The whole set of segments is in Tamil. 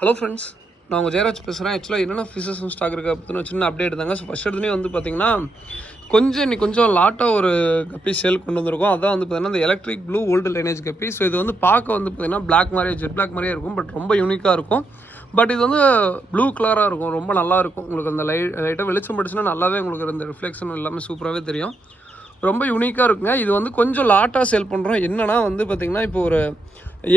ஹலோ ஃப்ரெண்ட்ஸ், நான் உங்கள் ஜெயராஜ் பேசுகிறேன். ஆக்சுவலாக என்னென்ன ஃபிஷஸ் ஸ்டாக் இருக்குது அப்படின்னு சின்ன அப்டேட் தாங்க. ஸோ ஃபஸ்ட் எடுத்துனே வந்து பார்த்திங்கன்னா இன்னைக்கு கொஞ்சம் லாட்டாக ஒரு கப்பி சேல் கொண்டு வந்திருக்கோம். அதான் வந்து பார்த்திங்கன்னா இந்த எலக்ட்ரிக் ப்ளூ ஓல்டு லைனேஜ் கப்பி. ஸோ இது வந்து பார்க்க வந்து பார்த்திங்கன்னா பிளாக் மாதிரியே ஜெட் பிளாக் மாதிரியே இருக்கும். பட் ரொம்ப யூனிக்காக இருக்கும். பட் இது வந்து ப்ளூ கலராக இருக்கும். ரொம்ப நல்லாயிருக்கும். உங்களுக்கு அந்த லைட்டாக வெளிச்சம் படிச்சுன்னா நல்லாவே உங்களுக்கு இந்த ரிஃப்ளெக்ஷன் எல்லாமே சூப்பராகவே தெரியும். ரொம்ப யூனிக்காக இருக்குங்க. இது வந்து கொஞ்சம் லாட்டாக சேல் பண்ணுறோம். என்னென்னா வந்து பார்த்திங்கன்னா இப்போ ஒரு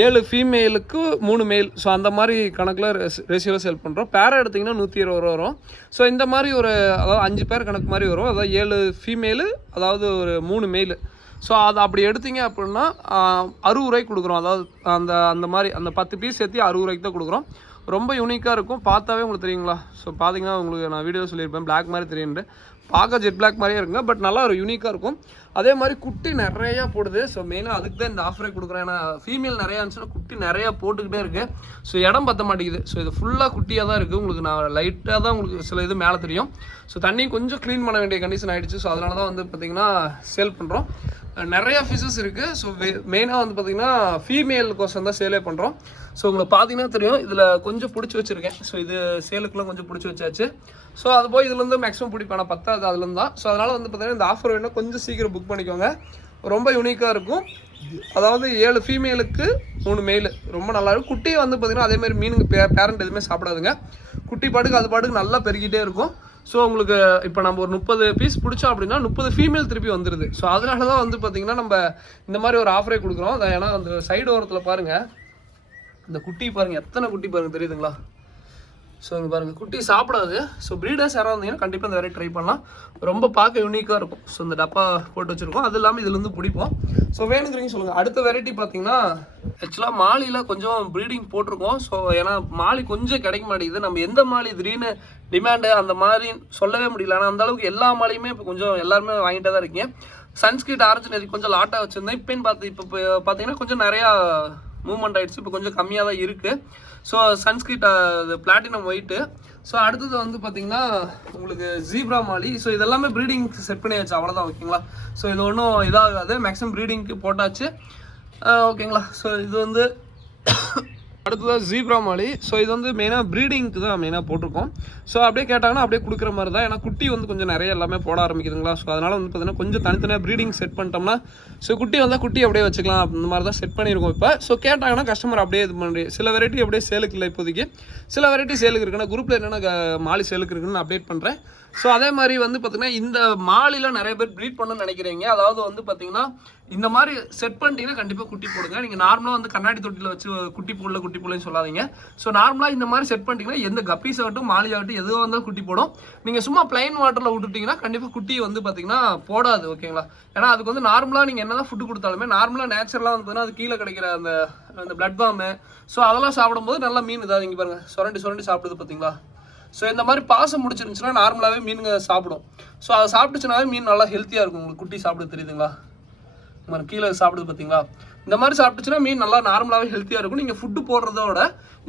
7 ஃபீமேலுக்கு 3 மேல். ஸோ அந்த மாதிரி கணக்கில் ரேஷியோவில் சேல் பண்ணுறோம். பேரை எடுத்திங்கன்னா 120 ரூபா வரும். ஸோ இந்த மாதிரி ஒரு அதாவது 5 பேர் கணக்கு மாதிரி வரும். அதாவது 7 ஃபீமேலு, அதாவது ஒரு 3 மேலு. ஸோ அதை அப்படி எடுத்திங்க அப்படின்னா 60 ரூபாய்க்கு கொடுக்குறோம். அதாவது அந்த மாதிரி அந்த 10 பீஸ் சேர்த்து 60 ரூபாய்க்கு தான் கொடுக்குறோம். ரொம்ப யூனிக்காக இருக்கும். பார்த்தாவே உங்களுக்கு தெரியுங்களா? ஸோ பார்த்தீங்கன்னா உங்களுக்கு நான் வீடியோ சொல்லியிருப்பேன் பிளாக் மாதிரி தெரியுண்டு. பார்க்க ஜெட் பிளாக் மாதிரியே இருக்குங்க. பட் நல்லா ஒரு யூனிக்காக இருக்கும். அதே மாதிரி குட்டி நிறையா போடுது. ஸோ மெயினாக அதுக்கு தான் இந்த ஆஃபரே கொடுக்குறேன். ஏன்னா ஃபீமேல் நிறையா இருந்துச்சுன்னா குட்டி நிறையா போட்டுக்கிட்டே இருக்குது. ஸோ இடம் பற்ற மாட்டேங்குது. ஸோ இது ஃபுல்லாக குட்டியாக தான் இருக்குது. உங்களுக்கு நான் லைட்டாக தான் உங்களுக்கு சில இது மேலே தெரியும். ஸோ தண்ணி கொஞ்சம் க்ளீன் பண்ண வேண்டிய கண்டிஷன் ஆகிடுச்சு. ஸோ அதனால தான் வந்து பார்த்திங்கன்னா சேல் பண்ணுறோம். நிறையா ஃபிஷஸ் இருக்குது. ஸோ மெயினாக வந்து பார்த்திங்கன்னா ஃபீமேல் கோசம் தான் சேலே பண்ணுறோம். ஸோ உங்களுக்கு பார்த்தீங்கன்னா தெரியும், இதில் கொஞ்சம் பிடிச்சி வச்சுருக்கேன். ஸோ இது சேலுக்குலாம் கொஞ்சம் பிடிச்சி வச்சாச்சு. ஸோ அது போய் இதுலேருந்து மேக்ஸிமம் பிடிப்பேன். 10 அதுலேருந்து தான். ஸோ அதனால் வந்து பார்த்திங்கன்னா இந்த ஆஃபர் வேணும் கொஞ்சம் சீக்கிரம் புக் பண்ணிக்கோங்க. ரொம்ப யூனிக்காக இருக்கும். அதாவது 7 ஃபீமேலுக்கு 3 மேலு. ரொம்ப நல்லாயிருக்கும். குட்டியை வந்து பார்த்திங்கன்னா அதேமாதிரி மீனுக்கு பேரண்ட் எதுவுமே சாப்பிடாதுங்க. குட்டி பாட்டுக்கு அது பாட்டுக்கு நல்லா பெருகிட்டே இருக்கும். ஸோ உங்களுக்கு இப்போ நம்ம ஒரு 30 பீஸ் பிடிச்சோம் அப்படின்னா 30 ஃபீமேல் திருப்பி வந்துடுது. ஸோ அதனால தான் வந்து பார்த்திங்கன்னா நம்ம இந்த மாதிரி ஒரு ஆஃபரே கொடுக்குறோம். ஏன்னா அந்த சைடு ஓரத்தில் பாருங்கள், இந்த குட்டி பாருங்கள், எத்தனை குட்டி பாருங்கள் தெரியுதுங்களா? ஸோ இங்கே பாருங்கள், குட்டி சாப்பிடாது. ஸோ ப்ரீடர்ஸ் யாராவது இருந்தீங்கன்னா கண்டிப்பாக இந்த வெரைட்டி ட்ரை பண்ணலாம். ரொம்ப பார்க்க யூனிக்காக இருக்கும். ஸோ இந்த டப்பா போட்டு வச்சுருக்கோம். அது இல்லாமல் இதுலேருந்து பிடிப்போம். ஸோ வேணுங்கிறீங்க சொல்லுங்கள். அடுத்த வெரைட்டி பார்த்தீங்கன்னா ஆக்சுவலாக மாலியில் கொஞ்சம் ப்ரீடிங் போட்டிருக்கோம். ஸோ ஏன்னா மாலி கொஞ்சம் கிடைக்க மாட்டேங்குது. நம்ம எந்த மாலி திடீர்னு டிமாண்டு அந்த மாதிரி சொல்லவே முடியல. ஆனால் அந்த அளவுக்கு எல்லா மாலியுமே இப்போ கொஞ்சம் எல்லாருமே வாங்கிட்டே தான் இருக்கீங்க. சன்ஸ்கிரீட் ஆரஞ்சு கொஞ்சம் லாட்டாக வச்சுருந்தேன். இப்போ பார்த்தீங்கன்னா கொஞ்சம் நிறையா மூவ்மெண்ட் ஆகிடுச்சு. இப்போ கொஞ்சம் கம்மியாக தான் இருக்குது. ஸோ சன்ஸ்கிரீட் பிளாட்டினம் ஒயிட்டு. ஸோ அடுத்தது வந்து பார்த்திங்கன்னா உங்களுக்கு ஜீப்ரா மாலி. ஸோ இதெல்லாமே ப்ரீடிங் செட் பண்ணியாச்சு. அவ்வளோதான், ஓகேங்களா? ஸோ இது ஒன்றும் இதாகாது. மேக்ஸிமம் ப்ரீடிங்க்கு போட்டாச்சு, ஓகேங்களா? ஸோ இது வந்து அடுத்ததாக ஜீப்ரா மாலி. ஸோ இது வந்து மெயினாக ப்ரீடிங்க்கு தான் மெயினாக போட்டிருக்கோம். ஸோ அப்படியே கேட்டாங்கன்னா அப்படியே கொடுக்குற மாதிரி தான். ஏன்னா குட்டி வந்து கொஞ்சம் நிறைய எல்லாமே போட ஆரம்பிக்குதுங்களா? ஸோ அதனால் வந்து பார்த்தீங்கன்னா கொஞ்சம் தனித்தனியாக ப்ரீடிங் செட் பண்ணிட்டோம்னா ஸோ குட்டி வந்தால் குட்டி அப்படியே வச்சுக்கலாம். அந்த மாதிரி தான் செட் பண்ணியிருக்கோம் இப்போ. ஸோ கேட்டாங்கன்னா கஸ்டமர் அப்படியே இது பண்ணி சில வெரைட்டி அப்படியே சேலுக்கு இல்லை இப்போதைக்கு. சில வெரைட்டி சேலுக்கு இருக்குன்னா குரூப்பில் என்னென்ன மாலி சேலுக்கு இருக்குன்னு நான் அப்டேட் பண்ணுறேன். ஸோ அதே மாதிரி வந்து பார்த்திங்கன்னா இந்த மாலியில் நிறைய பேர் ப்ரீட் பண்ணணும்னு நினைக்கிறீங்க. அதாவது வந்து பார்த்திங்கன்னா இந்த மாதிரி செட் பண்ணிட்டீங்கன்னா கண்டிப்பாக குட்டி போடுங்க. நீங்கள் நார்மலாக வந்து கண்ணாடி தொட்டியில் வச்சு குட்டி போடலன்னு சொல்லாதீங்க. ஸோ நார்மலாக இந்த மாதிரி செட் பண்ணிட்டீங்கன்னா எந்த கப்பீஸ் ஆகட்டும் மாலி ஆகட்டும் எதுவாக இருந்தாலும் குட்டி போடும். நீங்கள் சும்மா பிளைன் வாட்டரில் விட்டுட்டிங்கன்னா கண்டிப்பாக குட்டி வந்து பார்த்திங்கன்னா போடாது, ஓகேங்களா? ஏன்னா அதுக்கு வந்து நார்மலாக நீங்கள் என்ன தான் ஃபுட்டு கொடுத்தாலுமே நார்மலாக நேச்சுரலாக வந்து அது கீழே கிடைக்கிற அந்த பிளட் பாம்பு ஸோ அதெல்லாம் சாப்பிடும்போது நல்லா மீன் இதாக இங்கே பாருங்கள் சுரண்டி சாப்பிடுது பார்த்தீங்களா? ஸோ இந்த மாதிரி பாசம் முடிச்சிருந்துச்சுன்னா நார்மலாகவே மீனுங்க சாப்பிடும். ஸோ அதை சாப்பிட்டுச்சுனாவே மீன் நல்லா ஹெல்த்தியாக இருக்கும். உங்களுக்கு குட்டி சாப்பிட தெரியுதுங்களா? மாதிரி கீழே சாப்பிடுது பார்த்தீங்களா? இந்த மாதிரி சாப்பிட்டுச்சுன்னா மீன் நல்லா நார்மலாகவே ஹெல்த்தியாக இருக்கும். நீங்கள் ஃபுட்டு போடுறதோட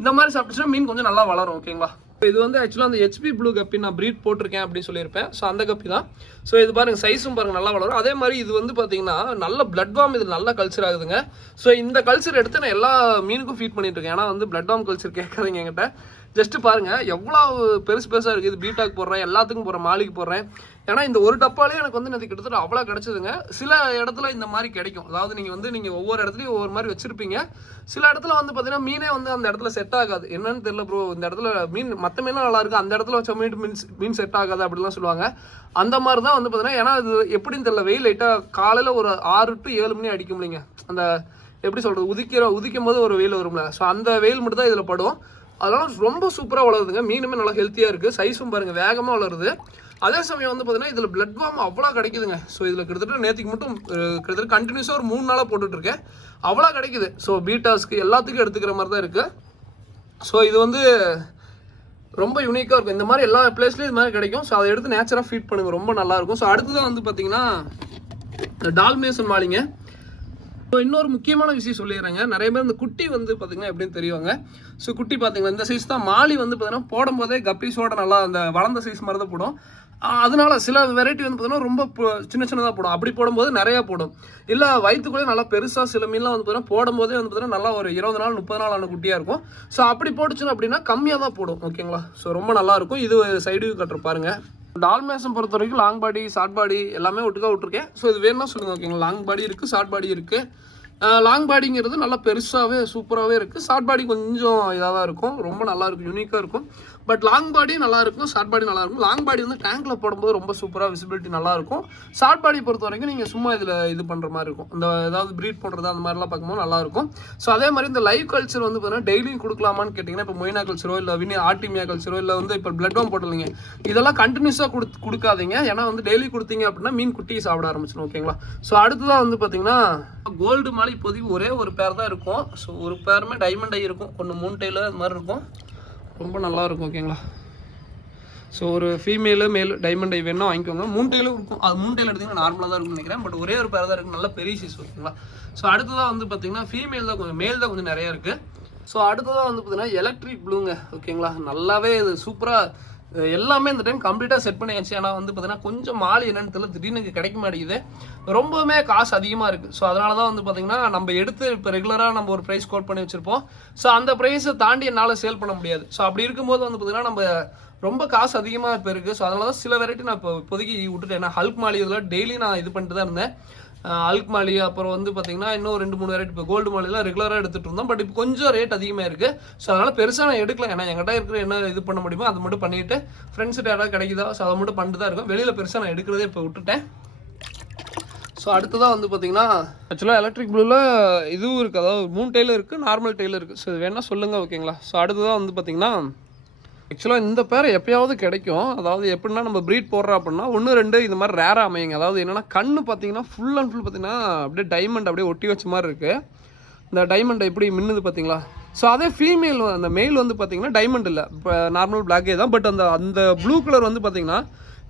இந்த மாதிரி சாப்பிட்டுச்சுன்னா மீன் கொஞ்சம் நல்லா வளரும், ஓகேங்களா? இது வந்து ஆக்சுவலாக அந்த ஹெச்பி ப்ளூ கப்பி நான் ப்ரீட் போட்டிருக்கேன் அப்படின்னு சொல்லியிருப்பேன். ஸோ அந்த கப்பி தான். ஸோ இது பாருங்கள் சைஸும் பாருங்கள் நல்லா வளரும். அதே மாதிரி இது வந்து பார்த்தீங்கன்னா நல்ல பிளட் வார்ம் இது நல்ல கல்ச்சர் ஆகுதுங்க. ஸோ இந்த கல்ச்சர் எடுத்து நான் எல்லா மீனுக்கும் ஃபீட் பண்ணிட்டு இருக்கேன். ஏன்னா வந்து பிளட் வார்ம் கல்ச்சர் கேட்காதீங்க என்கிட்ட. ஜஸ்ட்டு பாருங்கள் எவ்வளோ பெருசாக இருக்குது. இது பீட்டாக்கு போடுறேன், எல்லாத்துக்கும் போடுறேன், மாலிக்கு போடுறேன். ஏன்னா இந்த ஒரு டப்பாலே எனக்கு வந்து எனக்கு கிட்டத்தட்ட அவ்வளோ கிடச்சிதுங்க. சில இடத்துல இந்த மாதிரி கிடைக்கும். அதாவது நீங்கள் ஒவ்வொரு இடத்துலையும் ஒவ்வொரு மாதிரி வச்சுருப்பீங்க. சில இடத்துல வந்து பார்த்தீங்கன்னா மீனே வந்து அந்த இடத்துல செட் ஆகாது. என்னன்னு தெரியல ப்ரோ, இந்த இடத்துல மீன் மற்ற மீனும் நல்லா இருக்குது, அந்த இடத்துல வச்ச மீன் செட் ஆகாது அப்படிலாம் சொல்லுவாங்க. அந்த மாதிரி தான் வந்து பார்த்தீங்கன்னா ஏன்னா இது எப்படின்னு தெரியல, வெயில் லைட்டாக காலையில் ஒரு 6 to 7 மணி அடிக்கும் இல்லைங்க. அந்த எப்படி சொல்கிறது, உதிக்கும் போது ஒரு வெயில் வரும்ல. ஸோ அந்த வெயில் மட்டும் தான் இதில் படும். அதனால் ரொம்ப சூப்பராக வளருதுங்க. மீனுமே நல்லா ஹெல்த்தியாக இருக்குது. சைஸும் பாருங்கள் வேகமாக வளருது. அதே சமயம் வந்து பார்த்தீங்கன்னா இதில் பிளட் வார்ம் அவ்வளோ கிடைக்குதுங்க. ஸோ இதில் கிட்டத்தட்ட நேற்றுக்கு மட்டும் கிட்டத்தட்ட கண்டினியூஸாக ஒரு 3 நாளாக போட்டுட்ருக்கேன். அவ்வளோ கிடைக்குது. ஸோ பீட்டாஸ்க்கு எல்லாத்துக்கும் எடுத்துக்கிற மாதிரி தான் இருக்குது. ஸோ இது வந்து ரொம்ப யூனிக்காக இருக்கும். இந்த மாதிரி எல்லா பிளேஸ்லையும் இது மாதிரி கிடைக்கும். ஸோ அதை எடுத்து நேச்சராக ஃபீட் பண்ணுங்கள், ரொம்ப நல்லாயிருக்கும். ஸோ அடுத்ததான் வந்து பார்த்திங்கன்னா இந்த டால்மேசன் மாலிங்க. ஸோ இன்னொரு முக்கியமான விஷயம் சொல்லிடுறேங்க. நிறைய பேர் இந்த குட்டி வந்து பார்த்தீங்கன்னா எப்படின்னு தெரியுவாங்க. ஸோ குட்டி பார்த்தீங்கன்னா இந்த சைஸ் தான். மாலி வந்து பார்த்தீங்கன்னா போடும்போதே கப்பீஸோட நல்லா அந்த வளர்ந்த சைஸ் மாதிரி தான் போடும். அதனால சில வெரைட்டி வந்து பார்த்தீங்கன்னா ரொம்ப சின்ன சின்னதாக போடும். அப்படி போடும்போது நிறையா போடும். இல்லை வயிற்றுக்குள்ளே நல்லா பெருசாக சில மீன்லாம் வந்து பார்த்தீங்கன்னா போடும்போதே வந்து பார்த்தீங்கன்னா நல்லா ஒரு 20 நாள் 30 நாள் ஆன குட்டியாக இருக்கும். ஸோ அப்படி போட்டுச்சுன்னு அப்படின்னா கம்மியாக தான் போடும். ஓகேங்களா? ஸோ ரொம்ப நல்லாயிருக்கும். இது சைடு வியூ கட்டுற பாருங்கள். டால்மேசன் பொறுத்த வரைக்கும் லாங் பாடி ஷார்ட் பாடி எல்லாமே ஒட்டுக்கா விட்டுருக்கேன். ஸோ இது வேணும்னா சொல்லுங்கள். ஓகேங்களா? லாங் பாடி இருக்குது, ஷார்ட் பாடி இருக்குது. லாங் பாடிங்கிறது நல்லா பெருசாகவே சூப்பராகவே இருக்குது. ஷார்ட் பாடி கொஞ்சம் இதாக தான் இருக்கும். ரொம்ப நல்லாயிருக்கும், யூனிக்காக இருக்கும். பட் லாங் பாடி நல்லாயிருக்கும், ஷார்ட் பாடி நல்லாயிருக்கும். லாங் பாடி வந்து டேங்கில் போடும்போது ரொம்ப சூப்பராக விசிபிலிட்டி நல்லாயிருக்கும். ஷார்ட் பாடி பொறுத்த வரைக்கும் நீங்கள் சும்மா இதில் இது பண்ணுற மாதிரி இருக்கும். இந்த ஏதாவது ப்ரீட் பண்ணுறது அந்த மாதிரிலாம் பார்க்கும்போது நல்லாயிருக்கும். ஸோ அதே மாதிரி இந்த லைவ் கல்ச்சர் வந்து பார்த்தீங்கன்னா டெய்லியும் கொடுக்கலாமான்னு கேட்டிங்கன்னா, இப்போ மொயினா கல்ச்சரோ இல்லை ஆர்டிமியா கல்ச்சரோ இல்லை வந்து இப்போ பிளட் வார்ம் போட்டலைங்க, இதெல்லாம் கண்டினியூஸாக கொடுக்காதீங்க. ஏன்னா வந்து டெய்லி கொடுத்தீங்க அப்படின்னா மீன் குட்டி சாப்பிட ஆரம்பிச்சிடும். ஓகேங்களா? ஸோ அடுத்ததான் வந்து பார்த்தீங்கன்னா கோல்டு மாலி இப்போதைக்கு ஒரே ஒரு பேர் தான் இருக்கும். ஸோ ஒரு பேருமே டைமண்ட் ஐ இருக்கும். ஒன்று மூன் டெய்லர் அது மாதிரி இருக்கும். ரொம்ப நல்லாயிருக்கும். ஓகேங்களா? ஸோ ஒரு ஃபீமேலு மேல் டைமண்ட் ஐ வேணும் வாங்கிக்கோங்க. மூன் டெய்லும் இருக்கும். அது மூன் டெய்ல் எடுத்திங்கன்னா நார்மலாக தான் இருக்கும்னு நினைக்கிறேன். பட் ஒரே ஒரு பேர் தான் இருக்குது. நல்ல பெரிய சைஸ். ஓகேங்களா? ஸோ அடுத்ததாக வந்து பார்த்தீங்கன்னா ஃபீமேல் தான் கொஞ்சம், மேல் தான் கொஞ்சம் நிறையா இருக்குது. ஸோ அடுத்ததாக வந்து பார்த்தீங்கன்னா எலக்ட்ரிக் ப்ளூங்க. ஓகேங்களா? நல்லாவே இது சூப்பராக எல்லாமே இந்த டைம் கம்ப்ளீட்டாக செட் பண்ணியாச்சு. ஏன்னா வந்து பார்த்தீங்கன்னா கொஞ்சம் மாலி என்னன்னு தெரியல, திடீர்னு கிடைக்க மாட்டேங்குது. ரொம்பவுமே காசு அதிகமாக இருக்குது. ஸோ அதனால தான் வந்து பார்த்தீங்கன்னா நம்ம எடுத்து இப்போ ரெகுலராக நம்ம ஒரு ப்ரைஸ் கோட் பண்ணி வச்சுருப்போம். ஸோ அந்த ப்ரைஸை தாண்டி என்னால் சேல் பண்ண முடியாது. ஸோ அப்படி இருக்கும்போது வந்து பார்த்தீங்கன்னா நம்ம ரொம்ப காசு அதிகமாக இப்போ இருக்குது. ஸோ அதனால தான் சில வெரைட்டி நான் இப்போ இப்போதைக்கு விட்டுட்டேன். ஏன்னா ஹல்க் மாலி இதில் டெய்லி நான் இது பண்ணிட்டு தான் இருந்தேன். அல்க் மாலி அப்புறம் வந்து பார்த்தீங்கன்னா இன்னும் 2-3 வெரைட்டி இப்போ கோல்டு மாலிலாம் ரெகுலராக எடுத்துகிட்டு இருந்தோம். பட் இப்போ கொஞ்சம் ரேட் அதிகமாக இருக்குது. ஸோ அதனால் பெருசாக நான் எடுக்கல. ஏன்னா என்கிட்ட இருக்கிற என்ன இது பண்ண முடியுமோ அதை மட்டும் பண்ணிவிட்டு ஃப்ரெண்ட்ஸ்கிட்ட யாராவது கிடைக்குதா ஸோ அதை மட்டும் பண்ணிட்டு தான் இருக்கும். வெளியில் பெருசாக நான் எடுக்கிறதே இப்போ விட்டுட்டேன். ஸோ அடுத்ததாக வந்து பார்த்தீங்கன்னா ஆக்சுவலாக எலக்ட்ரிக் ப்ளூவில் இதுவும் இருக்குது. அதாவது மூன் டெய்லர் இருக்குது, நார்மல் டெய்லர் இருக்குது. ஸோ இது வேணால் சொல்லுங்கள். ஓகேங்களா? ஸோ அடுத்ததாக வந்து பார்த்தீங்கன்னா ஆக்சுவலாக இந்த பேர் எப்போயாவது கிடைக்கும். அதாவது எப்படின்னா நம்ம ப்ரீட் போடுறோம் அப்படின்னா 1-2 இது மாதிரி ரேராக அமையுங்க. அதாவது என்னென்னா கண்ணு பார்த்தீங்கன்னா ஃபுல் அண்ட் ஃபுல் பார்த்தீங்கன்னா அப்படியே டைமண்ட் அப்படியே ஒட்டி வச்ச மாதிரி இருக்குது. இந்த டைமண்ட் எப்படி மின்னுது பார்த்தீங்களா? ஸோ அதே ஃபீமேல் அந்த மெயில் வந்து பார்த்தீங்கன்னா டைமண்ட் இல்லை, இப்போ நார்மல் பிளாக்கே தான். பட் அந்த ப்ளூ கலர் வந்து பார்த்தீங்கன்னா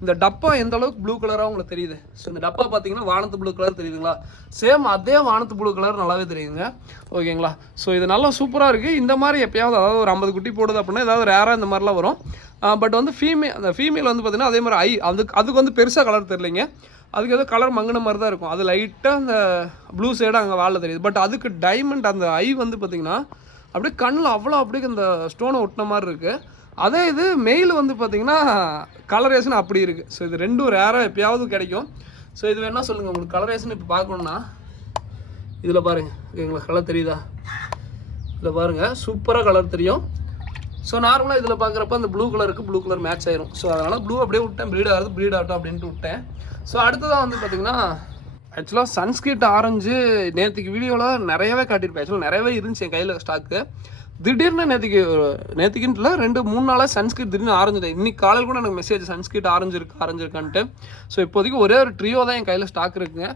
இந்த டப்பா எந்த அளவுக்கு ப்ளூ கலராக உங்களுக்கு தெரியுது. ஸோ இந்த டப்பா பார்த்தீங்கன்னா வானத்து ப்ளூ கலர் தெரியுதுங்களா? சேம் அதே வானத்து ப்ளூ கலர் நல்லாவே தெரியுதுங்க. ஓகேங்களா? ஸோ இது நல்லா சூப்பராக இருக்குது. இந்த மாதிரி எப்போயாவது அதாவது ஒரு 50 குட்டி போடுது அப்படின்னா ஏதாவது ரேராக இந்த மாதிரிலாம் வரும். பட் வந்து அந்த ஃபீமேல் வந்து பார்த்தீங்கன்னா அதே மாதிரி அதுக்கு வந்து பெருசாக கலர் தெரியலைங்க. அதுக்கு ஏதோ கலர் மங்கின மாதிரி தான் இருக்கும். அது லைட்டாக அந்த ப்ளூ சைடு அங்கே வாலில் தெரியுது. பட் அதுக்கு டைமண்ட் அந்த வந்து பார்த்தீங்கன்னா அப்படியே கண்ணில் அப்படியே அந்த ஸ்டோனை ஒட்டின மாதிரி இருக்குது. அதே இது மெயில் வந்து பார்த்தீங்கன்னா கலரேஷன் அப்படி இருக்குது. ஸோ இது ரெண்டும் ரேராக எப்போயாவது கிடைக்கும். ஸோ இது வேணால் சொல்லுங்கள். உங்களுக்கு கலரேஷன் இப்போ பார்க்கணுன்னா இதில் பாருங்கள். ஓகேங்களா? கலர் தெரியுதா? இதில் பாருங்கள், சூப்பராக கலர் தெரியும். ஸோ நார்மலாக இதில் பார்க்குறப்ப அந்த ப்ளூ கலர் மேட்ச் ஆயிரும். ஸோ அதனால் ப்ளூ அப்படியே விட்டேன். ப்ரீட் ஆகட்டும் அப்படின்ட்டு விட்டேன். ஸோ அடுத்ததாக வந்து பார்த்தீங்கன்னா ஆக்சுவலாக சன்ஸ்கிரிட் ஆரஞ்சு நேற்றுக்கு வீடியோவில் நிறையவே காட்டியிருப்பேன். ஆக்சுவலாக நிறையவே இருந்துச்சு என் கையில் ஸ்டாக்கு. திடீர்னு நேற்றுக்குன்ட்டு 2-3 நாளாக சன்ஸ்கிரிட் திடீர்னு ஆரஞ்சு. இன்னைக்கு காலையில் கூட எனக்கு மெசேஜ் சன்ஸ்கிரிட் ஆரஞ்சு இருக்கான்ட்டு. ஸோ இப்போதைக்கு ஒரே ஒரு ட்ரியோ தான் என் கையில் ஸ்டாக் இருக்குங்க.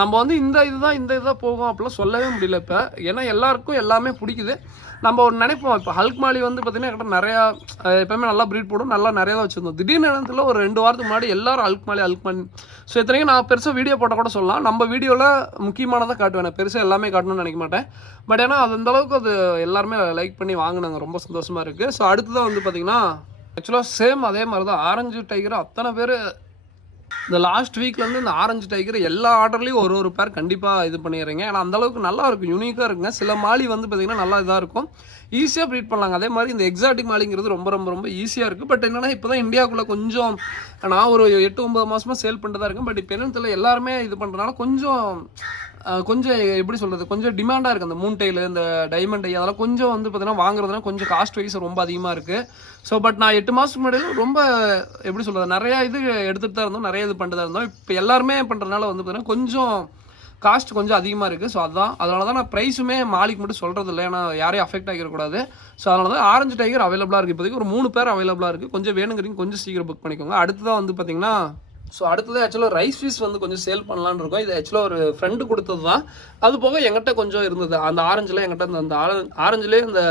நம்ம வந்து இந்த இதுதான் போகும் அப்படிலாம் சொல்லவே முடியல இப்போ. ஏன்னா எல்லாருக்கும் எல்லாமே பிடிக்குது. நம்ம ஒரு நினைப்போம். இப்போ ஹல்க் மாலி வந்து பார்த்தீங்கன்னா என்கிட்ட நிறையா எப்போயுமே நல்லா ப்ரீட் போடும், நல்லா நிறையா தான் வச்சுருந்தோம். திடீர்னு நேரத்தில் ஒரு 2 வாரத்துக்கு முன்னாடி எல்லாரும் ஹல்க் மாலி. ஸோ இத்தனைக்கும் நான் பெருசாக வீடியோ போட்டால் கூட சொல்லலாம். நம்ம வீடியோவில் முக்கியமானதாக காட்டுவேன். பெருசாக எல்லாமே காட்டணும்னு நினைக்க மாட்டேன். பட் ஏன்னா அது அந்தளவுக்கு அது எல்லாருமே லைக் பண்ணி வாங்கினாங்க. ரொம்ப சந்தோஷமாக இருக்குது. ஸோ அடுத்ததான் வந்து பார்த்தீங்கன்னா ஆக்சுவலாக சேம் அதே மாதிரி தான் ஆரஞ்சு டைகர் அத்தனை பேர் இந்த லாஸ்ட் வீக்லேருந்து இந்த ஆரஞ்சு டைகர் எல்லா ஆர்டர்லேயும் ஒரு பேர் கண்டிப்பாக இது பண்ணிடுறீங்க. ஏன்னா அந்தளவுக்கு நல்லா இருக்கும், யூனிக்காக இருக்குங்க. சில மாலி வந்து பார்த்திங்கன்னா நல்லா இதாக இருக்கும், ஈஸியாக ப்ரீட் பண்ணலாங்க. அதே மாதிரி இந்த எக்ஸாட்டிக் மாலிங்கிறது ரொம்ப ஈஸியாக இருக்குது. பட் என்னென்னா இப்போ தான் இந்தியாவுக்குள்ளே கொஞ்சம் நான் ஒரு 8-9 மாதமாக சேல் பண்ணிட்டு தான் இருக்கேன். பட் இப்போ என்னன்னு தெரியல, எல்லாருமே இது பண்ணுறதுனால கொஞ்சம் எப்படி சொல்கிறது, கொஞ்சம் டிமாண்டாக இருக்குது. அந்த மூன் டெய்லு, இந்த டைமண்ட் ஐ அதெல்லாம் கொஞ்சம் வந்து பார்த்தீங்கன்னா வாங்குறதுனா கொஞ்சம் காஸ்ட் வைஸ் ரொம்ப அதிகமாக இருக்குது. ஸோ பட் நான் 8 மாதத்துக்கு முன்னாடி ரொம்ப எப்படி சொல்கிறது நிறையா இது எடுத்துகிட்டு தான் இருந்தோம், நிறைய இது பண்ணிட்டு தான் இருந்தோம். இப்போ எல்லாருமே பண்ணுறதுனால வந்து பார்த்தீங்கன்னா கொஞ்சம் காஸ்ட் கொஞ்சம் அதிகமாக இருக்குது. ஸோ அதனால தான் நான் ப்ரைஸுமே மாலிக்கு மட்டும் சொல்கிறது இல்லை, ஏன்னா யாரையும் அஃபெக்ட் ஆகிடக்கூடாது. ஸோ அதனால தான் ஆரஞ்சு டைகர் அவைலபிளாக இருக்குது. இப்போதைக்கு ஒரு 3 பேர் அவைலபிளாக இருக்குது. கொஞ்சம் வேணுங்கிறீங்க கொஞ்சம் சீக்கிரம் புக் பண்ணிக்கோங்க. அடுத்ததான் வந்து பார்த்தீங்கன்னா அடுத்தது ஆக்சுவலாக ரைஸ் ஃபிஷ் வந்து கொஞ்சம் சேல் பண்ணலான்னு இருக்கோம். இது ஆக்சுவலாக ஒரு ஃப்ரெண்டு கொடுத்தது தான். அது போக எங்கிட்ட கொஞ்சம் இருந்தது. அந்த ஆரஞ்சில் எங்கிட்ட அந்த ஆரஞ்சுலேயே இந்த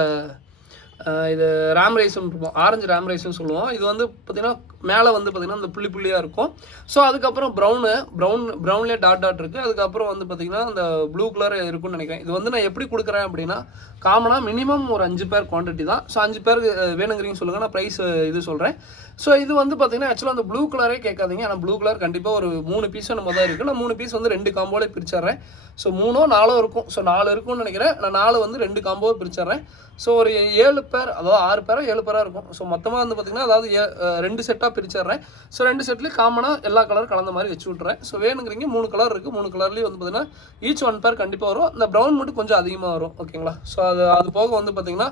இது ரேம் ரைஸ்ன்னு இருப்போம், ஆரஞ்சு ரேம் ரைஸ்ன்னு சொல்லுவோம். இது வந்து பார்த்திங்கன்னா மேலே வந்து பார்த்திங்கன்னா அந்த புள்ளியாக இருக்கும். ஸோ அதுக்கப்புறம் ப்ரௌன்லேயே டாட் இருக்குது. அதுக்கப்புறம் வந்து பார்த்திங்கன்னா அந்த ப்ளூ கலர் இருக்கும்னு நினைக்கிறேன். இது வந்து நான் எப்படி கொடுக்குறேன் அப்படின்னா காமனாக மினிமம் ஒரு 5 பேர் குவான்டிட்டி தான். ஸோ 5 பேருக்கு வேணுங்கிறீங்க சொல்லுங்கள், நான் ப்ரைஸ் இது சொல்கிறேன். ஸோ இது வந்து பார்த்திங்கன்னா ஆக்சுவலாக அந்த ப்ளூ கலரே கேட்காதீங்க. ஆனால் ப்ளூ கலர் கண்டிப்பாக ஒரு 3 பீஸும் நம்ம தான் இருக்குது. நான் 3 பீஸ் வந்து 2 காம்போலே பிரிச்சிட்றேன். ஸோ 3ஓ 4ஓ இருக்கும். ஸோ 4 இருக்கும்னு நினைக்கிறேன். நான் 4 வந்து 2 காம்போவை பிரிச்சிட்றேன். ஸோ ஒரு 7 பேர், அதாவது 6 பேரோ 7 பேராக இருக்கும். ஸோ மொத்தமாக வந்து பார்த்திங்கன்னா அதாவது 2 செட்டாக பிரிச்சிட்றேன். ஸோ 2 செட்லேயும் காமனாக எல்லா கலர் கலந்த மாதிரி வச்சு விட்றேன். ஸோ வேணுங்கிறீங்க 3 கலர் இருக்குது. 3 கலர்லேயும் வந்து பார்த்திங்கன்னா ஈச் 1 பேர் கண்டிப்பாக வரும். இந்த ப்ரௌன் மட்டும் கொஞ்சம் அதிகமாக வரும். ஓகேங்களா? ஸோ அது போக வந்து பார்த்திங்கன்னா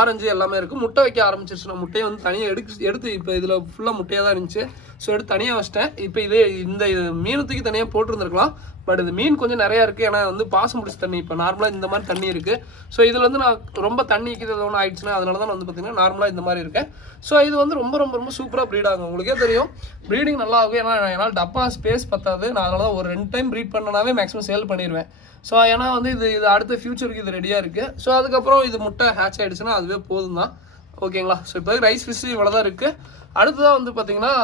ஆரஞ்சு எல்லாமே இருக்குது. முட்டை வைக்க ஆரம்பிச்சிருச்சு. நான் முட்டையை வந்து தனியாக எடுத்து இப்போ இதில் ஃபுல்லாக முட்டையாக தான் இருந்துச்சு. ஸோ எடுத்து தனியாக வச்சிட்டேன். இப்போ இந்த மீனத்துக்கு தனியாக போட்டுருந்துருக்கலாம். பட் இது மீன் கொஞ்சம் நிறையா இருக்குது. ஏன்னா வந்து பாசம் முடிச்ச தண்ணி, இப்போ நார்மலாக இந்த மாதிரி தண்ணி இருக்குது. ஸோ இதில் வந்து நான் ரொம்ப தண்ணி வைக்கிறது ஒன்று ஆயிடுச்சுன்னா அதனால தான் வந்து பார்த்திங்கன்னா நார்மலாக இந்த மாதிரி இருக்கேன். ஸோ இது வந்து ரொம்ப ரொம்ப ரொம்ப சூப்பராக ப்ரீட் ஆகும். உங்களுக்கே தெரியும் ப்ரீடிங் நல்லா ஆகும். ஏன்னா என்னால் டப்பா ஸ்பேஸ் பத்தாது. நான் அதனால தான் ஒரு 2 டைம் ப்ரீட் பண்ணனாவே மேக்ஸிமம் சேல் பண்ணிடுவேன். ஸோ ஏன்னா வந்து இது அடுத்த ஃபியூச்சருக்கு இது ரெடியாக இருக்குது. ஸோ அதுக்கப்புறம் இது முட்டை ஹேட்ச் ஆகிடுச்சுன்னா அதுவே போதும் தான். ஓகேங்களா? ஸோ இப்போ ரைஸ் ஃபிஷ் இவ்வளோ தான் இருக்குது. அடுத்ததாக வந்து பார்த்திங்கன்னா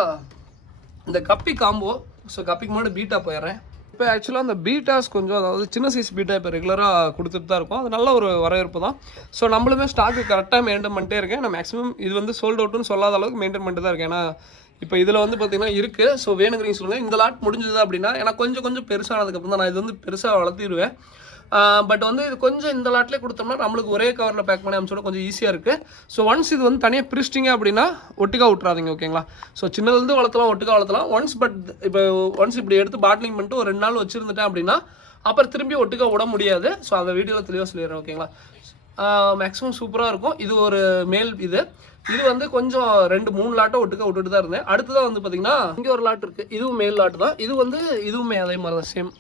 இந்த கப்பி காம்போ. ஸோ கப்பிக்கு முன்னாடி பீட்டா போயிடுறேன். இப்போ ஆக்சுவலாக அந்த பீட்டாஸ் கொஞ்சம், அதாவது சின்ன சைஸ் பீட்டா இப்போ ரெகுலராக கொடுத்துட்டு தான் இருக்கும். அது நல்ல ஒரு வரவேற்பு தான். ஸோ நம்மளுமே ஸ்டாக்கு கரெக்டாக மெயின்டைன் பண்ணிட்டே இருக்கேன். நான் மேக்ஸிமம் இது வந்து சோல்ட் அவுட்டுன்னு சொல்லாத அளவுக்கு மெயின்டைன் பண்ணிட்டு தான் இருக்கேன். ஏன்னா இப்போ இதில் வந்து பார்த்திங்கன்னா இருக்குது. ஸோ வேணுங்கிறீங்க சொல்லுங்கள். இந்த லாட் முடிஞ்சது அப்படின்னா ஏன்னா கொஞ்சம் பெருசானதுக்கப்புறம் தான் நான் இது வந்து பெருசாக வளர்த்திடுவேன். பட் வந்து இது கொஞ்சம் இந்த லாட்லேயே கொடுத்தோம்னா நம்மளுக்கு ஒரே கவரில் பேக் பண்ணி அனுப்பிச்சோட கொஞ்சம் ஈஸியாக இருக்குது. ஸோ ஒன்ஸ் இது வந்து தனியாக பிரிச்சிட்டிங்க அப்படின்னா ஒட்டுக்கா விட்றாதீங்க. ஓகேங்களா? ஸோ சின்னதுலேருந்து வளர்த்தலாம், ஒட்டுக்கா வளர்த்தலாம். ஒன்ஸ் இப்படி எடுத்து பாட்லிங் பண்ணிட்டு ஒரு 2 நாள் வச்சுருந்துட்டேன் அப்படின்னா அப்புறம் திரும்பி ஒட்டுக்கா விட முடியாது. ஸோ அந்த வீடியோவில் தெளிவாக சொல்லிடுறேன். ஓகேங்களா? மேக்ஸிமம் சூப்பராக இருக்கும். இது ஒரு மேல் இது வந்து கொஞ்சம் 2-3 லாட்டை ஒட்டுக்க விட்டுட்டு தான் இருந்தேன். அடுத்ததாக வந்து பார்த்திங்கன்னா இங்கே ஒரு லாட் இருக்குது. இதுவும் மேல் லாட்டு தான். இதுவுமே அதே மாதிரி தான், சேம்.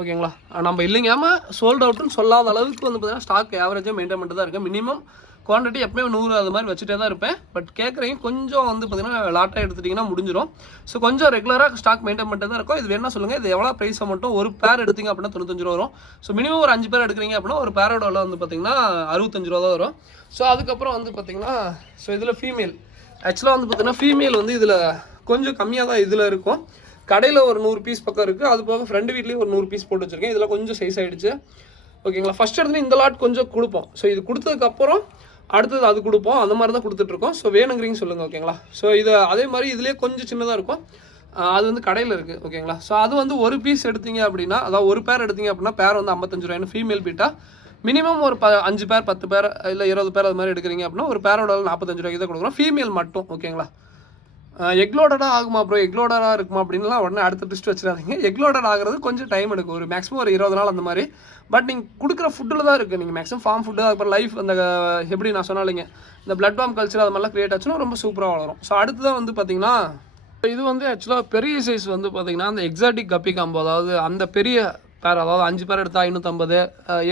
ஓகேங்களா? நம்ம இல்லைங்காமல் சோல்ட் அவுட்டுன்னு சொல்லாத அளவுக்கு வந்து பார்த்திங்கன்னா ஸ்டாக் ஆவரேஜாக மெயின்டைன் பண்ணிட்டு தான் இருக்கேன். மினிமம் குவான்டிட்டி எப்பவுமே 100 அது மாதிரி வச்சுட்டே தான் இருப்பேன். பட் கேட்குறீங்க கொஞ்சம் வந்து பார்த்திங்கன்னா லாட்டாக எடுத்துட்டிங்கன்னா முடிஞ்சிடும். ஸோ கொஞ்சம் ரெகுலராக ஸ்டாக் மெயின்டைன் பண்ணிட்டு தான் இருக்கும். இது வேணா சொல்லுங்கள். இது எவ்வளோ ப்ரைஸாக மட்டும் ஒரு பேர் எடுத்திங்க அப்படின்னா 95 ரூபா வரும். ஸோ மினிமம் ஒரு 5 பேர் எடுக்கிறீங்க அப்படின்னா ஒரு பேரோட விலை வந்து பார்த்திங்கன்னா 65 ரூபா தான் வரும். ஸோ அதுக்கப்புறம் வந்து பார்த்திங்கன்னா ஸோ இதில் ஃபீமேல் ஆக்சுவலாக வந்து பார்த்திங்கன்னா ஃபீமேல் வந்து இதில் கொஞ்சம் கம்மியாக தான் இதில் இருக்கும். கடையில் ஒரு 100 பீஸ் பக்கம் இருக்குது. அது போக ஃப்ரெண்டு வீட்லேயும் ஒரு 100 பீஸ் போட்டு வச்சுருக்கேன். இதில் கொஞ்சம் சைஸ் ஆகிடுச்சு. ஓகேங்களா? ஃபஸ்ட் எடுத்து இந்த லாட் கொஞ்சம் கொடுப்போம். ஸோ இது கொடுத்ததுக்கப்புறம் அடுத்தது அது கொடுப்போம். அந்த மாதிரி தான் கொடுத்துட்ருக்கோம். ஸோ வேணுங்கிறீங்க சொல்லுங்கள். ஓகேங்களா? ஸோ இது அதே மாதிரி இதுலேயே கொஞ்சம் சின்னதாக இருக்கும். அது வந்து கடையில் இருக்குது. ஓகேங்களா? ஸோ அது வந்து ஒரு பீஸ் எடுத்தீங்க அப்படின்னா, அதாவது ஒரு பேர் எடுத்தீங்க அப்படின்னா பேர் வந்து 55 ரூபாய்னு ஃபீமேல் பீட்டா. மினிமம் ஒரு 5 பேர் 10 பேர் இல்லை 20 பேர் அது மாதிரி எடுக்கிறீங்க அப்படின்னா ஒரு பேரோட 45 ரூபாய்க்கு தான் கொடுக்குறோம். ஃபீமேல் மட்டும். ஓகேங்களா? எக்லோடடாக ஆகுமா ப்ரோ, எக்லோடடாக இருக்குமா அப்படின்லாம் உடனே அடுத்த ட்விஸ்ட் வச்சுடாதீங்க. எக்லோடட் ஆகிறது கொஞ்சம் டைம் எடுக்கும். ஒரு மேக்ஸிமம் ஒரு 20 நாள் அந்த மாதிரி. பட் நீங்கள் கொடுக்குற ஃபுட்டில் தான் இருக்குது. நீங்கள் மேக்ஸிமம் ஃபார்ம் ஃபுட்டு, அதுக்கப்புறம் லைஃப் அந்த எப்படி நான் சொன்னாலிங்க இந்த பிளட் பாம் கல்ச்சர் அது மாதிரிலாம் க்ரியேட் ஆச்சுன்னா ரொம்ப சூப்பராக வளரும். ஸோ அடுத்ததான் வந்து பார்த்திங்கன்னா இது வந்து ஆக்சுவலாக பெரிய சைஸ் வந்து பார்த்திங்கன்னா அந்த எக்ஸாட்டிக் கப்பி காம்போ, அதாவது அந்த பெரிய பேர், அதாவது 5 பேர் எடுத்தால் 550,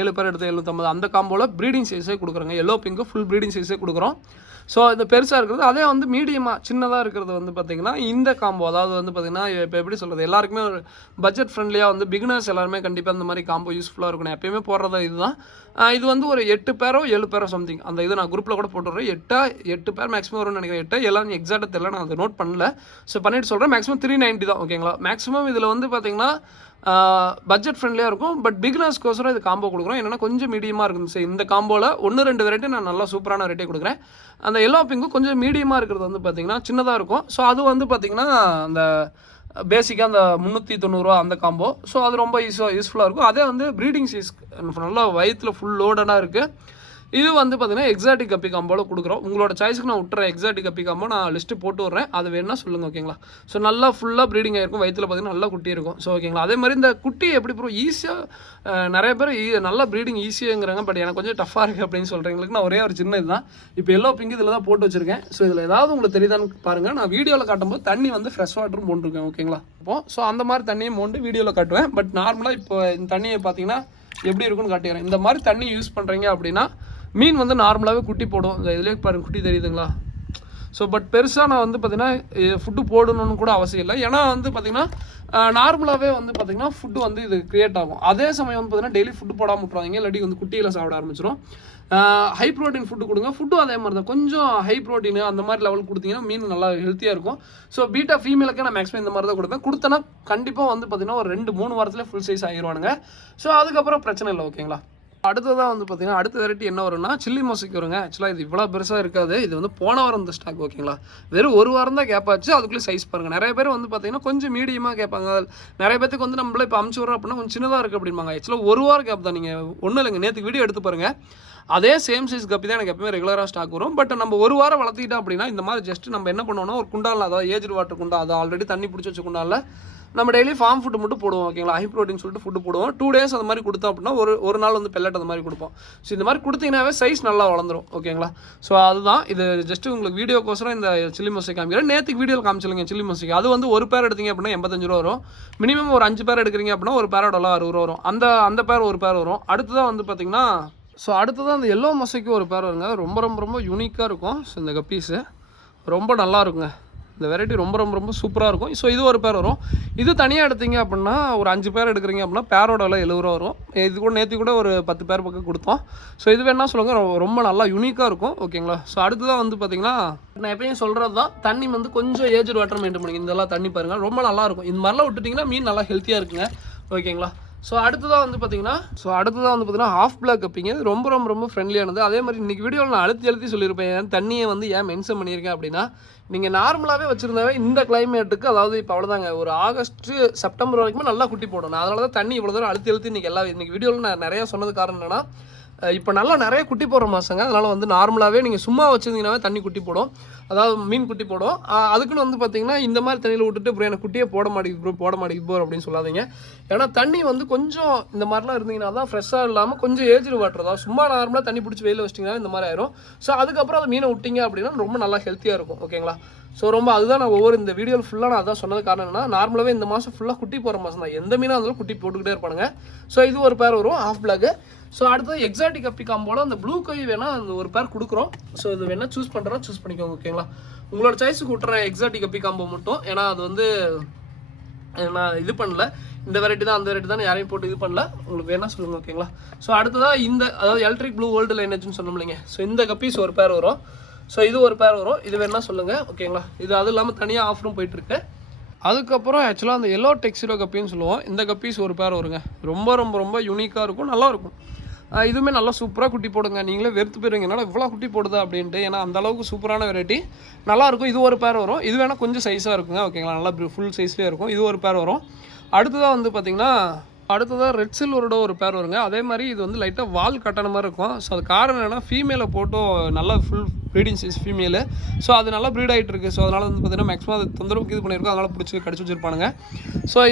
7 பேர் எடுத்தால் 750, அந்த காம்போவில் ப்ரீடிங் சைஸே கொடுக்குறோங்க. எல்லோ பிங்க்கு ஃபுல் ப்ரீடிங் சைஸே கொடுக்குறோம். ஸோ இந்த பெருசாக இருக்கிறது அதே வந்து மீடியமாக சின்னதாக இருக்கிறது வந்து பார்த்திங்கன்னா இந்த காம்போ, அதாவது வந்து பார்த்திங்கன்னா இப்போ எப்படி சொல்கிறது, எல்லாருக்குமே ஒரு பட்ஜெட் ஃப்ரெண்ட்லியாக வந்து பிகினர்ஸ் எல்லாருமே கண்டிப்பாக இந்த மாதிரி காம்போ யூஸ்ஃபுல்லாக இருக்கணும். எப்பயுமே போடுறது இதுதான். இது வந்து ஒரு 8 பேரோ 7 பேரோ சம்திங், அந்த இது நான் குரூப்பில் கூட போட்டுடுறேன். 8 பேர் மேக்ஸிமம் வரும்னு நினைக்கிறேன். 8 எல்லாம் எக்ஸாக்டாக தெரியல, நான் அதை நோட் பண்ணல. ஸோ பண்ணிட்டு சொல்கிறேன். மேக்ஸிமம் 390 தான். ஓகேங்களா? மேக்ஸிமம் இதில் வந்து பார்த்திங்கன்னா பட்ஜெட் ஃப்ரெண்ட்லியாக இருக்கும். பட் பிகினர்ஸ்க்கோசரம் இது காம்போ கொடுக்குறோம். என்னென்னா கொஞ்சம் மீடியமாக இருக்குது. சரி, இந்த காம்போவில் 1-2 வெரைட்டி நான் நல்லா சூப்பரான வெரைட்டி கொடுக்குறேன். அந்த எல்லோ பிங்கும் கொஞ்சம் மீடியமாக இருக்கிறது வந்து பார்த்திங்கன்னா சின்னதாக இருக்கும். ஸோ அது வந்து பார்த்திங்கன்னா அந்த பேசிக்காக அந்த 390 ரூபா அந்த காம்போ. ஸோ அது ரொம்ப யூஸ்ஃபுல்லாக இருக்கும். அதே வந்து ப்ரீடிங் சைஸ் நல்லா வயிற்றில் ஃபுல் லோடடாக இருக்குது. இது வந்து பார்த்திங்கன்னா எக்ஸாட்டிக் கப்பி காம்போவில் கொடுக்குறோம். உங்களோட சாய்ஸுக்கு நான் விட்டுறேன். எக்ஸாட்டிக் கப்பி காம்போ நான் லிஸ்ட்டு போட்டு விட்றேன். அது வேணா சொல்லுங்கள். ஓகேங்களா? ஸோ நல்லா ஃபுல்லாக ப்ரீடிங் ஆகிருக்கும். வயிற்றில் பார்த்திங்கன்னா நல்லா குட்டி இருக்கும். ஸோ ஓகேங்களா? அதே மாதிரி இந்த குட்டி எப்படி ப்ரோ ஈஸியாக நிறைய பேர் நல்லா ப்ரீடிங் ஈஸியாங்கிறாங்க. பட் எனக்கு கொஞ்சம் டஃப்பாக இருக்குது அப்படின்னு சொல்கிறீங்களுக்கு நான் ஒரே ஒரு சின்ன இதுதான் இப்போ எல்லோ பிங்க் இதில் தான் போட்டு வச்சுருக்கேன். ஸோ இதில் ஏதாவது உங்களுக்கு தெரியுதான்னு பாருங்கள். நான் வீடியோவில் காட்டும்போது தண்ணி வந்து ஃப்ரெஷ் வாட்டரும் போட்டுருக்கேன். ஓகேங்களா? ஸோ அந்த மாதிரி தண்ணியை மோண்டு வீடியோவில் காட்டுவேன். பட் நார்மலாக இப்போ இந்த தண்ணியை பார்த்தீங்கன்னா எப்படி இருக்குன்னு காட்டிடுறேன். இந்த மாதிரி தண்ணி யூஸ் பண்ணுறீங்க அப்படின்னா மீன் வந்து நார்மலாகவே குட்டி போடும். இந்த இதுலேயே பாருங்கள் குட்டி தெரியுதுங்களா? ஸோ பட் பெருசாக நான் வந்து பார்த்திங்கன்னா ஃபுட்டு போடணும்னு கூட அவசியம் இல்லை. ஏன்னா வந்து பார்த்திங்கன்னா நார்மலாகவே வந்து பார்த்திங்கன்னா ஃபுட்டு வந்து இது க்ரியேட் ஆகும். அதே சமயம் வந்து பார்த்திங்கன்னா டெய்லி ஃபுட்டு போடாமல் விட்றாதீங்க. இல்லாட்டி வந்து குட்டியில் சாப்பிட ஆரம்பிச்சிடும். ஹை ப்ரோட்டீன் ஃபுட்டு கொடுங்க. ஃபுட்டும் அதே மாதிரி தான், கொஞ்சம் ஹை ப்ரோட்டீன் அந்த மாதிரி லெவல் கொடுத்தீங்கன்னா மீன் நல்லா ஹெல்த்தியாக இருக்கும். ஸோ பீட்டா ஃபீமேலுக்கு நான் மேக்ஸிமம் இந்த மாதிரி தான் கொடுப்பேன். கொடுத்தேன்னா கண்டிப்பாக வந்து பார்த்தீங்கன்னா ஒரு 2-3 வாரத்தில் ஃபுல் சைஸ் ஆகிடுவானுங்க. ஸோ அதுக்கப்புறம் பிரச்சனை இல்லை. ஓகேங்களா. அடுத்ததாக வந்து பார்த்தீங்கன்னா அடுத்த வெரைட்டி என்ன வரும்னா சில்லி மொசைக் வருங்க. ஆக்சுவலாக இது இவ்வளோ பெருசாக இருக்காது. இது வந்து போன வாரம் இந்த ஸ்டாக். ஓகேங்களா. வெறும் 1 வாரம் தான் கேப்பாச்சு. அதுக்குள்ளே சைஸ் பாருங்கள். நிறைய பேர் வந்து பார்த்தீங்கன்னா கொஞ்சம் மீடியமாக கேட்பாங்க. நிறைய பேருக்கு வந்து நம்மளே இப்போ அமுச்சு விட்றோம் அப்படின்னா கொஞ்சம் சின்னதாக இருக்குது அப்படிம்பாங்க. ஆக்சுவலாக 1 வாரம் கேப் தான். நீங்கள் ஒன்றும் இல்லைங்க, நேற்று வீடியோ எடுத்து பாருங்கள். அதே சேம் சைஸ் கப்பி தான் எனக்கு எப்பவுமே ரெகுலராக ஸ்டாக் வரும். பட் நம்ம 1 வாரம் வளர்த்திக்கிட்டோம் அப்படின்னா இந்த மாதிரி ஜஸ்ட் நம்ம என்ன பண்ணுவோம்னா ஒரு குண்டாலில், அதாவது ஏஜ்டு வாட்டர் குண்டா, அதை ஆல்ரெடி தண்ணி பிடிச்சி வச்ச குண்டாலில் நம்ம டெய்லி ஃபார்ம் ஃபுட்டு மட்டும் போடுவோம். ஓகேங்களா. ஹை ப்ரோட்டீன் சொல்லிட்டு ஃபுட்டு போடுவோம். 2 days அந்த மாதிரி கொடுத்தோம் அப்படின்னா ஒரு நாள் வந்து பெல்லட் அந்த மாதிரி கொடுப்போம். ஸோ இந்த மாதிரி கொடுத்தீங்கன்னாவே சைஸ் நல்லா வளர்ந்துடும். ஓகேங்களா. ஸோ அதுதான் இது. ஜஸ்ட் உங்களுக்கு வீடியோக்கோசரம் இந்த சில்லி மொசைக் காமிக்கிறேன். நேற்றுக்கு வீடியோவில் காமிச்சிருங்க சில்லி மொசைக். அது வந்து ஒரு பேர் எடுத்தீங்க அப்படின்னா 85 ரூபா வரும். மினிமம் ஒரு 5 பேர் எடுக்கிறீங்க அப்படின்னா ஒரு பேரோட 60 ரூபா வரும். அந்த பேர் ஒரு பேர் வரும். அடுத்ததான் வந்து பார்த்தீங்கன்னா அடுத்ததான் அந்த எல்லோ மொசைக்கு ஒரு பேர் வருங்க. ரொம்ப ரொம்ப ரொம்ப யூனிக்காக இருக்கும். ஸோ இந்த கப்பீஸு ரொம்ப நல்லா இருக்குங்க. இந்த வெரைட்டி ரொம்ப ரொம்ப ரொம்ப சூப்பராக இருக்கும். ஸோ இது ஒரு பேர் வரும். இது தனியாக எடுத்தீங்க அப்படின்னா ஒரு 5 பேர் எடுக்கிறீங்க அப்படின்னா பேரோட விலை 70 ரூபா வரும். இது கூட நேற்று கூட ஒரு 10 பேர் பக்கம் கொடுத்தோம். ஸோ இது வேணா சொல்லுங்கள், ரொம்ப நல்லா யூனிக்காக இருக்கும். ஓகேங்களா. ஸோ அடுத்ததான் வந்து பார்த்தீங்கன்னா நான் எப்பயும் சொல்கிறது தான், தண்ணி வந்து கொஞ்சம் ஏஜ்டு வாட்டர் மெயின்டைன் பண்ணிங்க. இதெல்லாம் தண்ணி பாருங்கள், ரொம்ப நல்லாயிருக்கும். இந்த மாதிரிலாம் விட்டுட்டிங்கன்னா மீன் நல்லா ஹெல்த்தியாக இருக்குங்க. ஓகேங்களா. ஸோ அடுத்ததாக வந்து பார்த்தீங்கன்னா ஹாஃப் பிளாக் கப்பிங்க. ரொம்ப ரொம்ப ரொம்ப ஃப்ரெண்ட்லியானது. அதே மாதிரி இன்றைக்கி வீடியோவில் நான் அழுத்தி சொல்லியிருப்பேன். தண்ணியை வந்து ஏன் மென்ஷன் பண்ணியிருக்கேன் அப்படின்னா, நீங்கள் நார்மலாகவே வச்சுருந்தாவே இந்த கிளைமேட்டுக்கு, அதாவது இப்போ அவ்வளோதாங்க, ஒரு ஆகஸ்ட் செப்டம்பர் வரைக்கும் நல்லா குட்டி போடணும். அதனால தான் தண்ணி இவ்வளோ தூரம் அழுத்தி இன்றைக்கி வீடியோவில் நான் நிறையா சொன்னது காரணம் என்னென்னா, இப்போ நல்லா நிறைய குட்டி போடுற மாதங்க. அதனால் வந்து நார்மலாகவே நீங்கள் சும்மா வச்சுருந்தீங்கன்னாவே தண்ணி குட்டி போடும், அதாவது மீன் குட்டி போடும். அதுக்குன்னு வந்து பார்த்தீங்கன்னா இந்த மாதிரி தண்ணியில் விட்டுட்டு ப்ரோ எனக்கு குட்டியே போட மாட்டேங்குது ப்ரோ அப்படின்னு சொல்லாதீங்க. ஏன்னா தண்ணி வந்து கொஞ்சம் இந்த மாதிரிலாம் இருந்தீங்கன்னா தான் ஃப்ரெஷ்ஷாக இல்லாமல் கொஞ்சம் ஏஜ்டு வாட்டர் தான். சும்மா நார்மலாக தண்ணி பிடிச்சி வெயில வச்சிட்டிங்கன்னா இந்த மாதிரி ஆயிரும். ஸோ அதுக்கப்புறம் அதை மீனை விட்டிங்க அப்படின்னா ரொம்ப நல்லா ஹெல்த்தியாக இருக்கும். ஓகேங்களா. ஸோ ரொம்ப அதுதான் நான் இந்த வீடியோவில் ஃபுல்லாக நான் அதான் சொன்னது காரணம் என்னன்னா, நார்மலாகவே இந்த மாதம் ஃபுல்லாக குட்டி போகிற மாதம் தான். எந்த மீனாக இருந்தாலும் குட்டி போட்டுக்கிட்டே இருப்பானுங்க. ஸோ இது ஒரு பேர் வரும் ஹாஃப் பிளாக். ஸோ அடுத்தது எக்ஸாட்டிக் கப்பி காம்போல அந்த ப்ளூ கை வேணால் அந்த ஒரு பேர் கொடுக்குறோம். ஸோ இது வேணால் சூஸ் பண்ணிக்கோங்க. ஓகேங்களா. உங்களோட சாய்ஸுக்கு விட்டுறேன் எக்ஸாட்டிக் கப்பி காம்போ மட்டும். ஏன்னா அது வந்து நான் இது பண்ணல, இந்த வெரைட்டி தான் அந்த வெரைட்டி தான் யாரையும் போட்டு இது பண்ணல. உங்களுக்கு வேணால் சொல்லுங்கள். ஓகேங்களா. ஸோ அடுத்ததாக அதாவது எலக்ட்ரிக் ப்ளூ வேர்ல்டு லைனேஜ்னு சொன்னோம் இல்லைங்க. ஸோ இந்த கப்பீஸ் ஒரு பேர் வரும். ஸோ இது ஒரு பேர் வரும். இது வேணால் சொல்லுங்கள். ஓகேங்களா. இது அது இல்லாமல் தனியாக ஆஃபரும் போயிட்டுருக்கு. அதுக்கப்புறம் ஆக்சுவலாக அந்த எல்லோ டெக்ஸிரோ கப்பின்னு சொல்லுவோம். இந்த கப்பீஸ் ஒரு பேர் வருங்க. ரொம்ப ரொம்ப ரொம்ப யூனிக்காக இருக்கும், நல்லாயிருக்கும். இதுவுமே நல்லா சூப்பராக குட்டி போடுங்க. நீங்களே வெறுத்து போயிருவீங்க, என்னால் இவ்வளோ குட்டி போடுதா அப்படின்ட்டு. ஏன்னா அந்தளவுக்கு சூப்பரான வெரைட்டி, நல்லாயிருக்கும். இது ஒரு பேர் வரும். இது வேணால் கொஞ்சம் சைஸாக இருக்குங்க. ஓகேங்களா. நல்லா ஃபுல் சைஸ்லேயே இருக்கும். இது ஒரு பேர் வரும். அடுத்ததாக வந்து பார்த்திங்கன்னா ரெட் சில்வரோட ஒரு பேர் வருங்க. அதே மாதிரி இது வந்து லைட்டாக வால் கட்டண மாதிரி இருக்கும். ஸோ அது காரணம் என்னென்னா ஃபீமேலை போட்டும் நல்லா full breeding size female. So அது நல்லா ப்ரீட் ஆகிட்டு இருக்குது. ஸோ அதனால் வந்து பார்த்திங்கன்னா மேக்ஸிமம் அது தொந்தரவுக்கு இது பண்ணியிருக்கோம். அதனால் பிடிச்சி கடிச்சு வச்சிருப்பானுங்க. ஸோ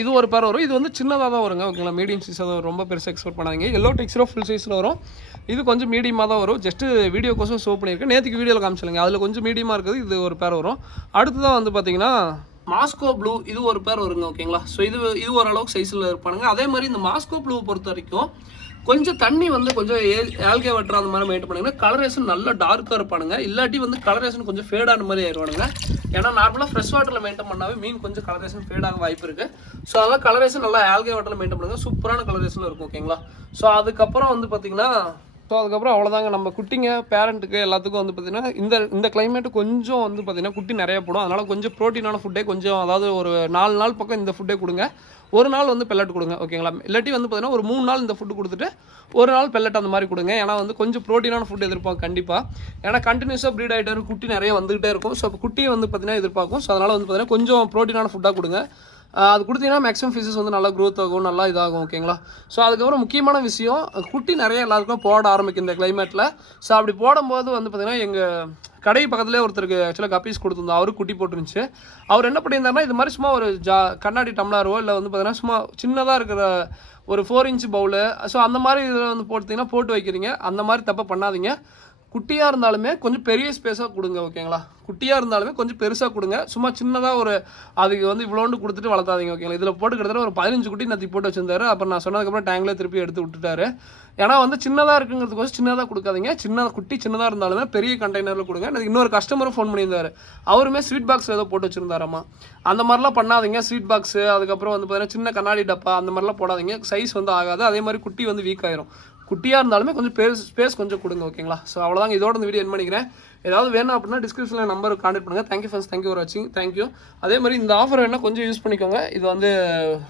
இது ஒரு பேர் வரும். இது வந்து சின்னதாக தான் வருங்க. ஓகேங்களா. மீடியம் சைஸ், அதை ரொம்ப பெருசாக எக்ஸ்பெக்ட் பண்ணாதீங்க. எல்லோ டெக்ஸிரோ ஃபுல் சைஸில் வரும். இது கொஞ்சம் மீடியமாக தான் வரும். ஜஸ்ட்டு வீடியோக்கோசம் ஷோ பண்ணியிருக்கேன். நேற்றுக்கு வீடியோவில் காமிச்சிருங்க, அதில் கொஞ்சம் மீடியமாக இருக்குது. இது ஒரு பேர் வரும். அடுத்ததான் வந்து பார்த்திங்கன்னா மாஸ்கோ ப்ளூ, இது ஒரு பேர் வருங்க. ஓகேங்களா. ஸோ இது ஓரளவுக்கு சைஸில் இருப்பானுங்க. அதே மாதிரி இந்த மாஸ்கோ ப்ளூ பொறுத்த வரைக்கும் கொஞ்சம் தண்ணி வந்து கொஞ்சம் ஆல்கே வாட்டர் அந்த மாதிரி மெயின்டைன் பண்ணிங்கன்னா கலரேஷன் நல்லா டார்க்காக இருப்பானுங்க. இல்லாட்டி வந்து கலரேஷன் கொஞ்சம் ஃபேடான மாதிரி ஆயிடுவானுங்க. ஏன்னா நார்மலாக ஃப்ரெஷ் வாட்டரில் மெயின்டைன் பண்ணாவே மீன் கொஞ்சம் கலரேஷன் ஃபேடாக வாய்ப்பு இருக்குது. ஸோ அதெல்லாம் கலரேஷன் நல்லா ஆல்கே வாட்டரில் மெயின்டைன் பண்ணுங்க, சூப்பரான கலரேஷனில் இருக்கும். ஓகேங்களா. ஸோ அதுக்கப்புறம் வந்து பார்த்திங்கன்னா அதுக்கப்புறம் அவ்வளோதாங்க. நம்ம குட்டிங்க பேரண்ட்டுக்கு எல்லாத்துக்கும் வந்து பார்த்திங்கன்னா இந்த கிளைமேட்டு கொஞ்சம் வந்து பார்த்திங்கன்னா குட்டி நிறைய போடும். அதனால் கொஞ்சம் ப்ரோட்டீனான ஃபுட்டே கொஞ்சம், அதாவது ஒரு 4 நாள் பக்கம் இந்த ஃபுட்டே கொடுங்க. ஒரு நாள் வந்து பெல்லட் கொடுங்க. ஓகேங்களா. இல்லாட்டி வந்து பார்த்திங்கன்னா ஒரு 3 நாள் இந்த ஃபுட்டு கொடுத்துட்டு ஒரு நாள் பெல்லட் அந்த மாதிரி கொடுங்க. ஏன்னா வந்து கொஞ்சம் ப்ரோட்டீனான ஃபுட் எதிர்பார்க்கும் கண்டிப்பாக. ஏன்னா கண்டினியூஸாக ப்ரீட் ஆகிட்டே இருக்கும், குட்டி நிறைய வந்துகிட்டே இருக்கும். ஸோ குட்டியை வந்து பார்த்திங்கன்னா எதிர்பார்க்கும். ஸோ அதனால் வந்து பார்த்திங்கன்னா கொஞ்சம் ப்ரோட்டீனான ஃபுட்டாக கொடுங்க. அது கொடுத்தீங்கன்னா மேக்ஸிமம் ஃபிஷஸ் வந்து நல்லா க்ரோத் ஆகும், நல்லா இதாகும். ஓகேங்களா. ஸோ அதுக்கப்புறம் முக்கியமான விஷயம், குட்டி நிறைய எல்லாருக்கும் போட ஆரம்பிக்கும் இந்த கிளைமேட்டில். ஸோ அப்படி போடும்போது வந்து பார்த்திங்கன்னா எங்கள் கடை பக்கத்துலேயே ஒருத்தருக்கு ஆக்சுவலாக கப்பீஸ் கொடுத்துருந்தோம். அவருக்கு குட்டி போட்டுருந்துச்சு. அவர் என்ன பண்ணியிருந்தாருன்னா இது மாதிரி சும்மா ஒரு கண்ணாடி டம்ளாரோ இல்லை வந்து பார்த்திங்கன்னா சும்மா சின்னதாக இருக்கிற ஒரு 4 inch பவுலு, ஸோ அந்த மாதிரி இதில் வந்து போட்டு வைக்கிறீங்க. அந்த மாதிரி தப்பை பண்ணாதீங்க. குட்டியாக இருந்தாலுமே கொஞ்சம் பெரிய ஸ்பேஸாக கொடுங்க. ஓகேங்களா. குட்டியாக இருந்தாலுமே கொஞ்சம் பெருசாக கொடுங்க. சும்மா சின்னதாக ஒரு அதுக்கு வந்து இவ்வளோண்டு கொடுத்துட்டு வளர்த்தாதீங்க. ஓகேங்களா. இதில் போட்டு கிட்டத்தட்ட ஒரு 15 குட்டி நத்தி போட்டு வச்சிருந்தாரு. அப்புறம் நான் சொன்னதுக்கப்புறம் டேங்கில் திருப்பி எடுத்து விட்டுட்டாரு. ஏன்னா வந்து சின்னதாக இருக்குங்கிறதுக்கோசம் சின்னதாக கொடுக்காதீங்க. குட்டி சின்னதாக இருந்தாலுமே பெரிய கண்டெய்னரில் கொடுங்க. எனக்கு இன்னொரு கஸ்டமரும் ஃபோன் பண்ணியிருந்தாரு. அவருமே ஸ்வீட் பாக்ஸ் ஏதோ போட்டு வச்சுருந்தாராம்மா. அந்த மாதிரிலாம் பண்ணாதீங்க. ஸ்வீட் பாக்ஸு, அதுக்கப்புறம் வந்து பார்த்தீங்கன்னா சின்ன கண்ணாடி டப்பா அந்த மாதிரிலாம் போடாதீங்க. சைஸ் வந்து ஆகாது. அதே மாதிரி குட்டி வந்து வீக் ஆயிரும். குட்டியாக இருந்தாலுமே கொஞ்சம் ஸ்பேஸ் கொஞ்சம் கொடுங்க, ஓகேங்களா? ஸோ அவ்வளோதாங்க, இதோட இந்த வீடியோ என் பண்ணிக்கிறேன். ஏதாவது வேணும் அப்படின்னா டிஸ்கிரிப்ஷனில் நம்பர் கான்டெக்ட் பண்ணுங்கள். தேங்க்யூ ஃப்ரெண்ட்ஸ், தேங்க்யூ ஃபார் வாட்சிங், தேங்க்யூ. அதே மாதிரி இந்த ஆஃபர் வேணால் கொஞ்சம் யூஸ் பண்ணிக்கோங்க. இது வந்து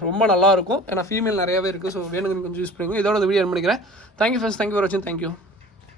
ரொம்ப நல்லாயிருக்கும், ஏன்னா ஃபீமேல் நிறையாவே இருக்குது. ஸோ வேணுங்க கொஞ்சம் யூஸ் பண்ணிக்கோங்க. இதோட இந்த வீடியோ என் பண்ணிக்கிறேன். தேங்க்யூ ஃப்ரெண்ட்ஸ், தேங்க்யூ ஃபார் வாட்சிங், தேங்க்யூ.